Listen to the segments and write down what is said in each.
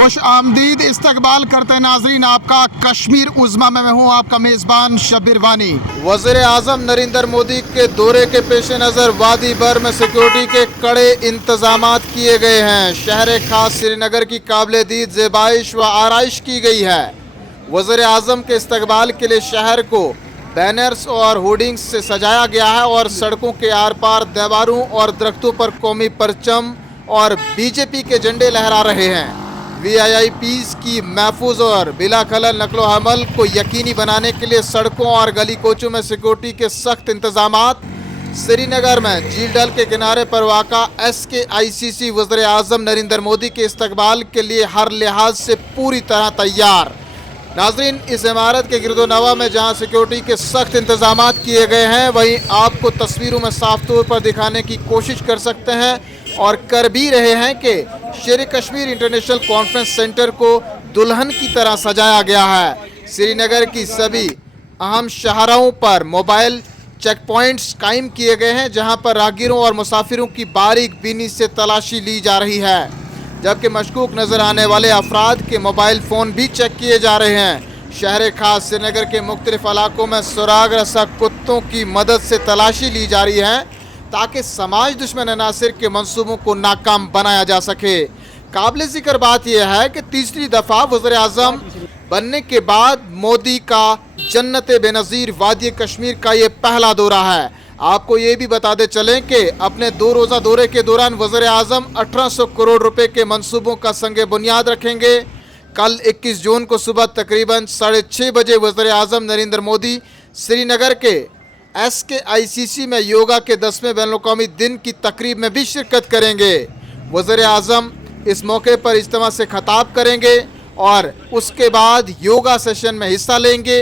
खुश आमदीद इस्तकबाल करते हैं नाजरीन आपका कश्मीर उज़्मा में मैं हूँ आपका मेज़बान शब्बीर वानी। वज़ीर-ए-आज़म नरेंद्र मोदी के दौरे के पेश नज़र वादी भर में सिक्योरिटी के कड़े इंतजामात किए गए हैं। शहर खास श्रीनगर की काबिल-ए-दीद ज़ेबाइश व आराइश की गई है। वज़ीर-ए-आज़म के इस्तकबाल के लिए शहर को बैनर्स और होर्डिंग्स से सजाया गया है और सड़कों के आर पार दीवारों और दरख्तों पर कौमी परचम और बीजेपी के झंडे लहरा रहे हैं। वीआईपीज़ की महफूज और बिला खलल नकलो हमल को यकीनी बनाने के लिए सड़कों और गली कोचों में सिक्योरिटी के सख्त इंतजामात। श्रीनगर में झील डल के किनारे पर वाक़ा SKICC वज़ीर-ए-आज़म नरेंद्र मोदी के इस्तकबाल के लिए हर लिहाज से पूरी तरह तैयार। नाज़रीन, इस इमारत के गिरदोनवा में जहां सिक्योरिटी के सख्त इंतजामात किए गए हैं, वहीं आपको तस्वीरों में साफ तौर पर दिखाने की कोशिश कर सकते हैं और कर भी रहे हैं कि शेर कश्मीर इंटरनेशनल कॉन्फ्रेंस सेंटर को दुल्हन की तरह सजाया गया है। श्रीनगर की सभी अहम शाहराहों पर मोबाइल चेक पॉइंट्स कायम किए गए हैं, जहां पर राहगीरों और मुसाफिरों की बारीक बीनी से तलाशी ली जा रही है, जबकि मशकूक नज़र आने वाले अफराद के मोबाइल फ़ोन भी चेक किए जा रहे हैं। शहर खास श्रीनगर के मुख्तलिफ इलाकों में सुराग रसा कुत्तों की मदद से तलाशी ली जा रही है ताकि समाज दुश्मन अनासिर के मंसूबों को नाकाम बनाया जा सके। काबिल ज़िक्र बात यह है कि तीसरी दफ़ा वज़ीर-ए-आज़म बनने के बाद मोदी का जन्नत बेनज़ीर वादी कश्मीर का ये पहला दौरा है। आपको ये भी बताते चलें कि अपने 2 रोज़ा दौरे के दौरान वज़ीर-ए-आज़म 1800 करोड़ रुपए के मंसूबों का संगे बुनियाद रखेंगे। कल 21 जून को सुबह तकरीबन 6:30 बजे वज़ीर-ए-आज़म नरेंद्र मोदी श्रीनगर के SKICC में योगा के 10वें बैनुल-अक़वामी दिन की तकरीब में भी शिरकत करेंगे। वज़ीर-ए-आज़म इस मौके पर इज्तिमा से खिताब करेंगे और उसके बाद योगा सेशन में हिस्सा लेंगे।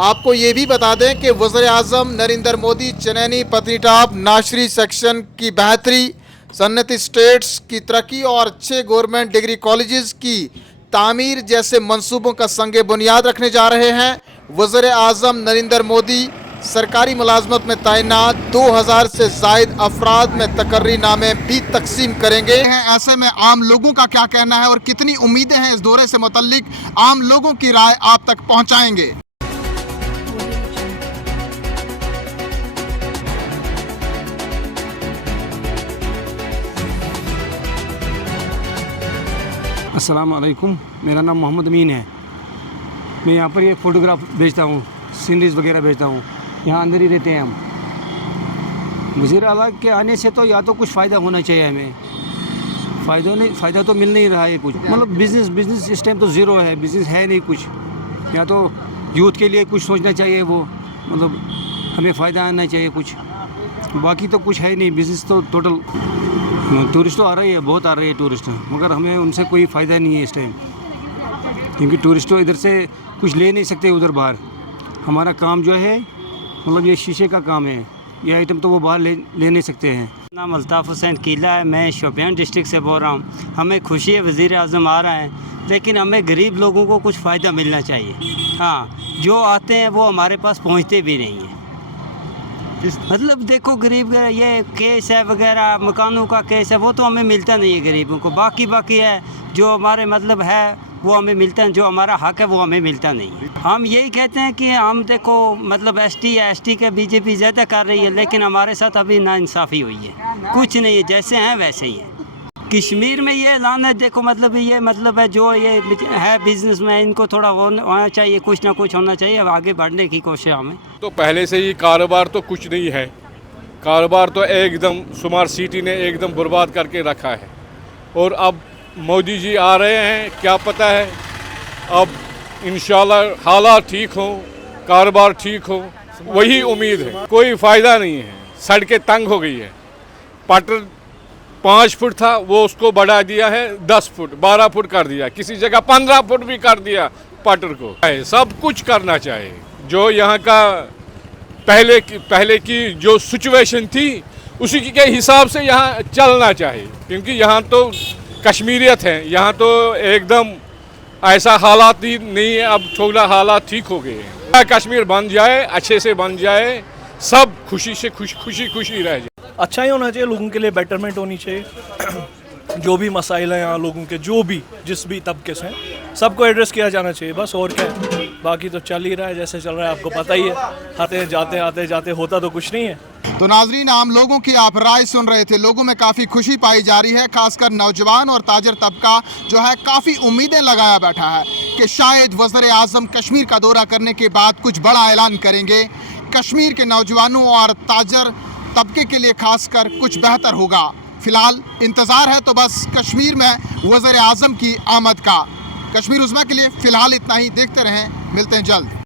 आपको ये भी बता दें कि वज़ीर-ए-आज़म नरेंद्र मोदी चनैनी पत्नीटॉप नाशरी सेक्शन की बेहतरी, सन्नती स्टेट्स की तरक्की और 6 गवर्नमेंट डिग्री कॉलेजेस की तामीर जैसे मंसूबों का संगे बुनियाद रखने जा रहे हैं। वज़ीर-ए-आज़म नरेंद्र मोदी सरकारी मुलाजमत में तैनात 2000 से ज़ायद अफराद में तकर्री नामे भी तकसीम करेंगे। ऐसे में आम लोगों का क्या कहना है और कितनी उम्मीदें हैं इस दौरे से मुतल्लिक, आम लोगों की राय आप तक पहुँचाएँगे। अस्सलाम वालेकुम, मेरा नाम मोहम्मद अमीन है। मैं यहाँ पर ये फ़ोटोग्राफ बेचता हूँ, सीनरीज़ वगैरह बेचता हूँ। यहाँ अंदर ही रहते हैं हम। वज़ीर आला के आने से तो या तो कुछ फ़ायदा होना चाहिए हमें, फ़ायदा तो मिल नहीं रहा है कुछ। मतलब बिज़नेस इस टाइम तो ज़ीरो है, बिज़नेस है नहीं कुछ। या तो यूथ के लिए कुछ सोचना चाहिए, वो मतलब हमें फ़ायदा आना चाहिए कुछ, बाकी तो कुछ है नहीं। बिज़नेस तो टोटल, टूरिस्ट तो आ रही है, बहुत आ रही है टूरिस्ट, मगर हमें उनसे कोई फ़ायदा नहीं है इस टाइम, क्योंकि टूरिस्ट तो इधर से कुछ ले नहीं सकते उधर बाहर। हमारा काम जो है मतलब ये शीशे का काम है, ये आइटम तो वो बाहर ले नहीं सकते हैं। नाम अल्ताफ़ हुसैन कीला है, मैं शोपियान डिस्ट्रिक्ट से बोल रहा हूँ। हमें खुशी है वज़ीर-ए-आज़म आ रहा है, लेकिन हमें गरीब लोगों को कुछ फ़ायदा मिलना चाहिए। हाँ, जो आते हैं वो हमारे पास पहुँचते भी नहीं हैं। मतलब देखो, गरीब ये केस है वगैरह, मकानों का केस है, वो तो हमें मिलता नहीं है गरीबों को। बाकी है जो हमारे मतलब है वो हमें मिलता है, जो हमारा हक है वो हमें मिलता नहीं है। हम यही कहते हैं कि हम देखो मतलब ST के बीजेपी ज़्यादा कर रही है, लेकिन हमारे साथ अभी नाइंसाफ़ी हुई है। कुछ नहीं है, जैसे हैं वैसे ही है। कश्मीर में ये ऐलान है, देखो मतलब ये मतलब है जो ये है बिज़नेस में, इनको थोड़ा होना चाहिए, कुछ ना कुछ होना चाहिए, आगे बढ़ने की कोशिश हमें। तो पहले से ही कारोबार तो कुछ नहीं है, कारोबार तो एकदम स्मार्ट सिटी ने एकदम बर्बाद करके रखा है। और अब मोदी जी आ रहे हैं, क्या पता है अब इंशाल्लाह हालात ठीक हो, कारोबार ठीक हो, वही उम्मीद है। कोई फ़ायदा नहीं है, सड़कें तंग हो गई है। पटर 5 फुट था, वो उसको बढ़ा दिया है 10 फुट 12 फुट कर दिया, किसी जगह 15 फुट भी कर दिया पटर को। सब कुछ करना चाहिए। जो यहाँ का पहले की जो सिचुएशन थी उसी के हिसाब से यहाँ चलना चाहिए, क्योंकि यहाँ तो कश्मीरियत है, यहाँ तो एकदम ऐसा हालात ही नहीं है। अब थोड़ा हालात ठीक हो गए हैं। कश्मीर बन जाए, अच्छे से बन जाए, सब खुशी से खुशी रह जाए। अच्छा ही होना चाहिए, लोगों के लिए बेटरमेंट होनी चाहिए। जो भी मसाइल हैं यहाँ लोगों के, जो भी जिस भी तबके से हैं, सबको एड्रेस किया जाना चाहिए बस, और क्या है। बाकी तो चल ही रहा है जैसे चल रहा है, आपको पता ही है, आते जाते होता तो कुछ नहीं है। तो नाजरीन, आम लोगों की आप राय सुन रहे थे। लोगों में काफ़ी खुशी पाई जा रही है, खासकर नौजवान और ताजर तबका जो है काफ़ी उम्मीदें लगाया बैठा है कि शायद वज़ीर आज़म कश्मीर का दौरा करने के बाद कुछ बड़ा ऐलान करेंगे। कश्मीर के नौजवानों और ताजर तबके के लिए खासकर कुछ बेहतर होगा। फ़िलहाल इंतज़ार है तो बस कश्मीर में वज़ीर आज़म की आमद का। कश्मीर उज़्मा के लिए फ़िलहाल इतना ही। देखते रहें, मिलते हैं जल्द।